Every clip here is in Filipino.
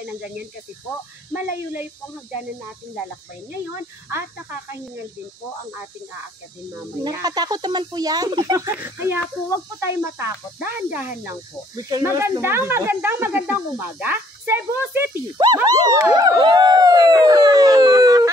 kayo ng ganyan kasi po malayo-layo po ang hagdanan na ating lalakbayin ngayon at nakakahingal din po ang ating aakyatin mamaya. Nakakatakot naman po yan. Kaya po, wag po tayo matakot. Dahan-dahan lang po. Magandang umaga, Cebu City!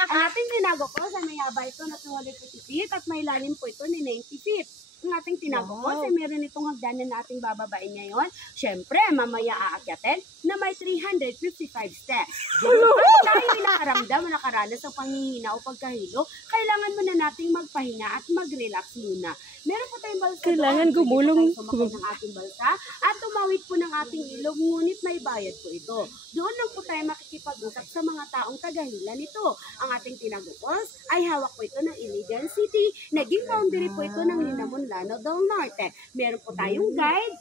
Ang ating tinago po sa may haba ito na 250 feet at may lalim po ito ni 90 feet. Ang ating tinago po ay meron itong hagdanan na ating bababain ngayon. Siyempre, mamaya aakyatin na may 355 steps. Kung tayo ay nakaranas ng panghihina o pagkahilo, kailangan muna nating magpahinga at mag-relax muna. Meron po tayong balsa Kailangan doon. gumulong. Sumakay ng ating balsa at tumawid po ng ating ilog, ngunit may bayad po ito. Doon lang po tayo makikipag-usap sa mga taong tagahila nito. Ang ating tinago Falls ay hawak po ito ng Iligan City. Naging boundary po ito ng Linamon, Lanao del Norte. Meron po tayong guide.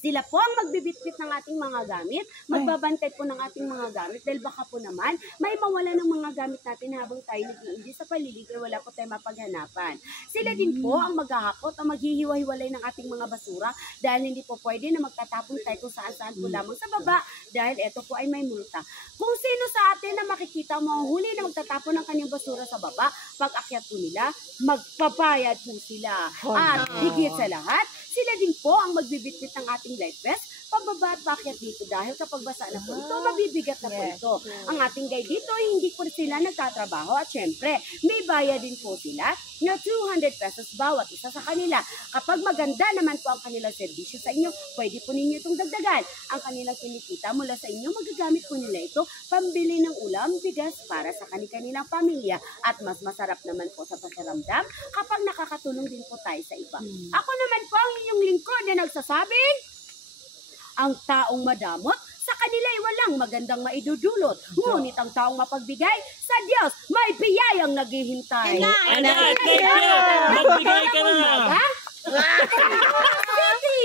Sila po ang magbibitbit ng ating mga gamit, magbabantay po ng ating mga gamit dahil baka po naman may mawala ng mga gamit natin habang tayo nag-iindi sa paligid kaya wala po tayo mapaghanapan. Sila din po ang maghahakot o maghihiwa-hiwalay ng ating mga basura dahil hindi po pwede na magtatapon tayo kung saan-saan po lamang sa baba dahil ito po ay may multa. Kung sino sa atin na makikita mo huli na magtatapon ng kanyang basura sa baba, pag akyat po nila, magpabayad po sila. At higit sa lahat, sila din po ang magbibitbit ng ating life vest, pababa at paakyat dito dahil kapag basa na po ito, mabibigat na po ito. Ang ating guide dito, hindi po sila nagtatrabaho at syempre, may bayad din po sila na 200 pesos bawat isa sa kanila. Kapag maganda naman po ang kanilang serbisyo sa inyo, pwede po ninyo itong dagdagan. Ang kanilang kinikita mula sa inyo, magagamit po nila ito pambili ng ulam, bigas para sa kanilang pamilya. At mas masarap naman po sa pakiramdam kapag nakakatulong din po tayo sa iba. Ako naman po ang inyong lingkod na nagsasabing, ang taong madamot, sa kanila ay walang magandang maidudulot. Ngunit ang taong mapagbigay, sa Diyos may biyayang naghihintay. Anak, thank you! Magbigay ka na! City!